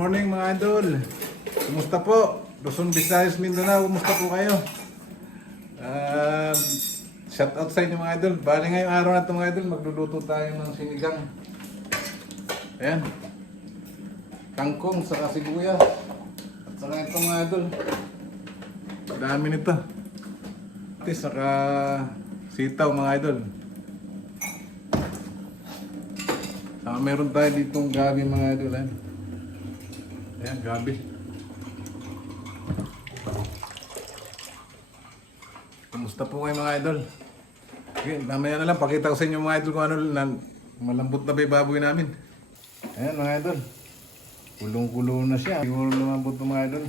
Morning mga idol. Kumusta po? Luzon, Visayas, Mindanao. Kumusta po kayo? Shout out sa inyo mga idol. Bali ngayong araw na ito mga idol, magluluto tayo ng sinigang. Ayan. Kangkong, saka sibuyas. At saka ito mga idol. Dami nito. At saka sitaw mga idol. Saka meron tayo ditong gabi mga idol. Ayan, gabi. Kumusta po kayo mga idol? Okay, mamaya na lang, pakita ko sa inyo mga idol kung ano malambot na ba yung baboy namin. Ayan mga idol. Kulong-kulo na siya. Siguro lumambot ng mga idol.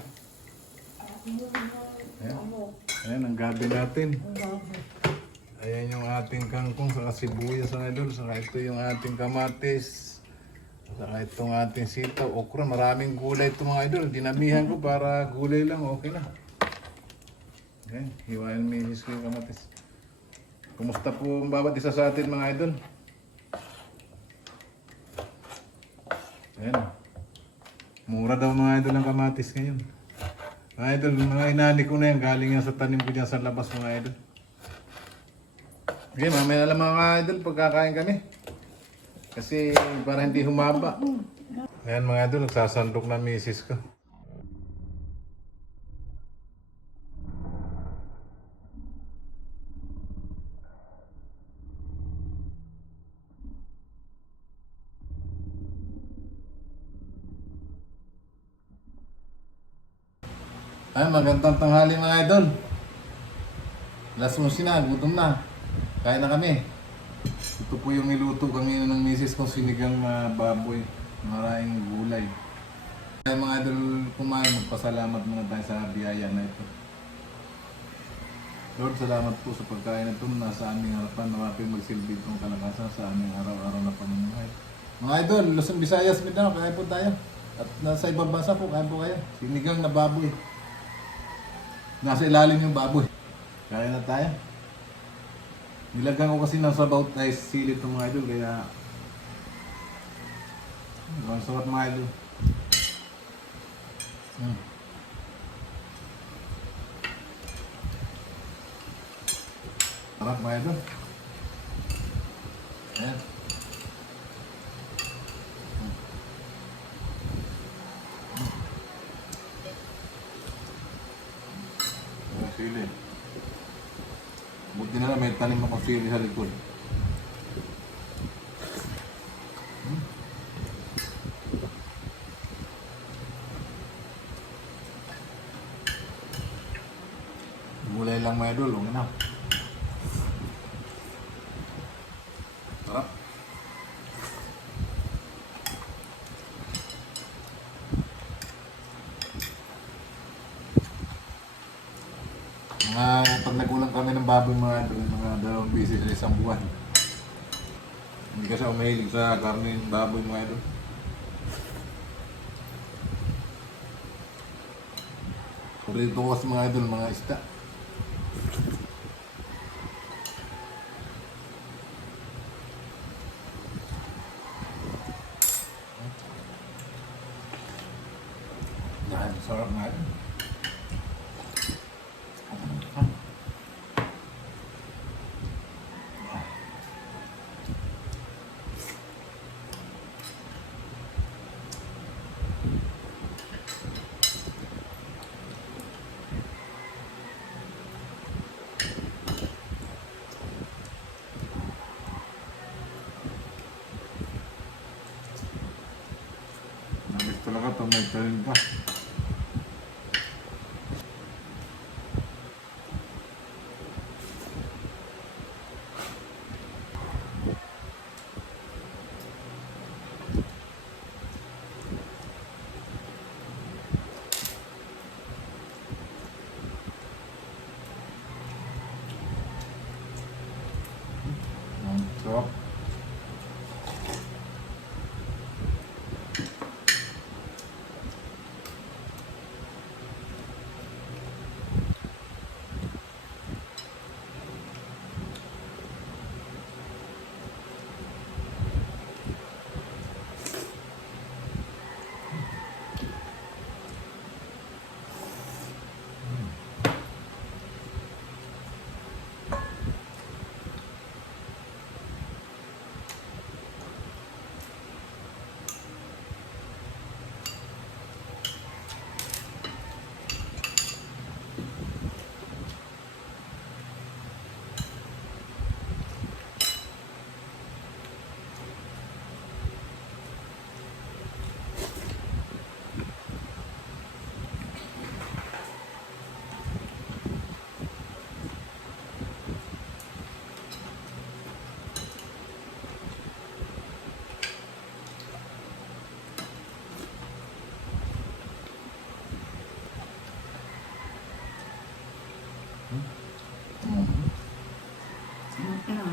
Ayan. Ayan ang gabi natin. Ayan yung ating kangkong, saka sibuyas mga idol. Saka ito yung ating kamatis. Saka itong ating sitaw, okra, maraming gulay ito mga idol. Dinamihan ko para gulay lang, okay na. Okay, hiwain misis ko yung kamatis. Kumusta po ang bawat isa sa atin mga idol? Ayan. Mura daw mga idol ang kamatis ngayon. Mga idol, mga inani ko na yan. Galing yan sa tanim ko dyan sa labas mga idol. Okay, mamaya na lang mga idol pagkakain kami. Kasi para hindi humaba. Ayan mga idol, nagsasandok na misis ko. Ay, magandang tanghali mga idol. Alas 11 na, gutom na. Kain na kami. Ito po yung niluto kami ng misis ko, sinigang na baboy, maraming gulay. Kaya mga idol kumain, magpasalamat muna tayo sa biyaya na ito. Lord, salamat po sa pagkain na ito na sa aming harapan. Nawapin magsilbi itong kalakasan sa aming araw-araw na pamumuhay. Mga idol, Luzon, Visayas, Mindanao, kain po tayo. At nasa ibang bansa po, kain po kayo. Sinigang na baboy. Nasa ilalim yung baboy. Kaya na tayo. Nilagyan ko kasi ng sabaw ay sili itong mga idol, kaya ang sarap mga idol. Sarap mga idol. Ayan. Sili. Buti na lang may tanim akong sili sa likod. Gulay lang mga idol, okay na. Sarap. Pag nagulang kami ng baboy mga idol, mga 2 beses sa isang buwan. Hindi kasi ako mahilig sa karne ng baboy mga idol. Paborito ko kasi mga idol, mga isda. Yan, sarap mga idol. Nabis talaga ito, may talim pa. Sarap.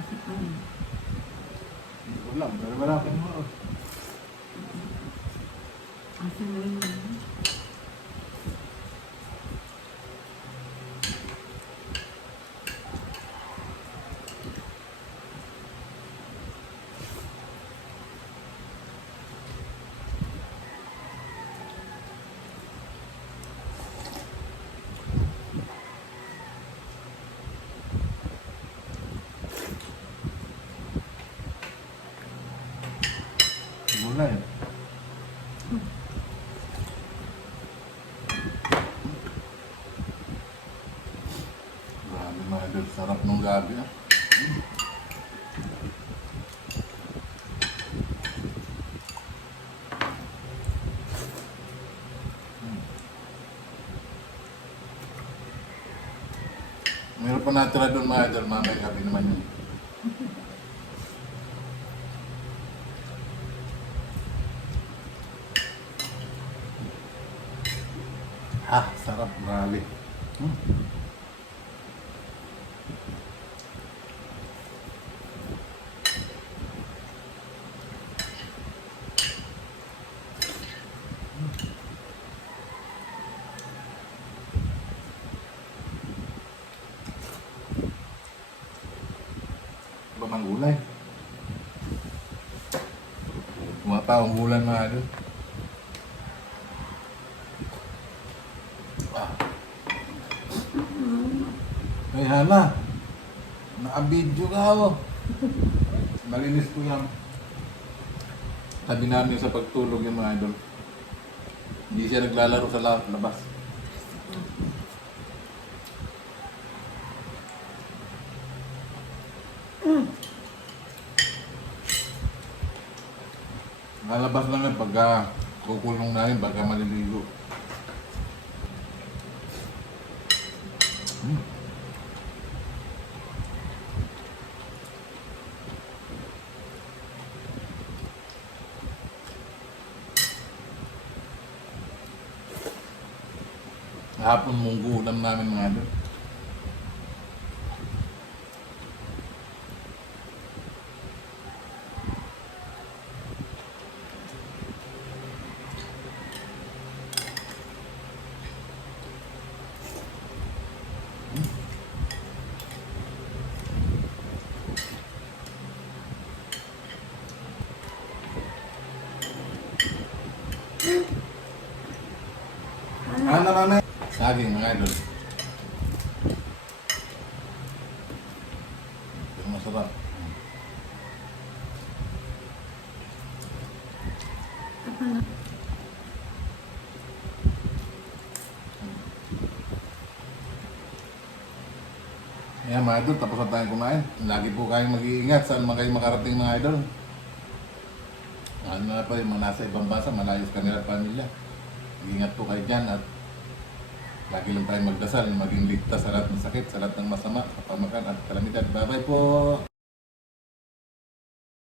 Hindi ko alam, pero wala akong mga. Asa na rin yun? Wala eh. Grabe mga idol, sarap nung gabi ah. Meron pa natira doon mga idol, mamaya gabi naman yun. Ah, sarap, grabe. Iba mang gulay. Tumataong bulan mga idol. Ah. Ay, Hana. Naka-video ka oh. Malinis ko yan. Sabi namin sa pagtulog yung mga idol. Hindi siya naglalaro sa labas. Nalabas lang yan pagka kukulong namin, pagka maliligo. Hapon munggo ulam namin mga idol. Ano naman? Saging mga idol. Pero masarap. Ayan mga idol, tapos na tayong kumain. Lagi po kayong mag-iingat saan man kayo makarating mga idol. Ano na po yung mga nasa ibang bansa, malayo sa kanilang pamilya. Ingat po kayo dyan at lagi lang tayong magdasal, maging ligtas sa lahat ng sakit, sa lahat ng masama, sa pamakan at kalamidad. Bye-bye po!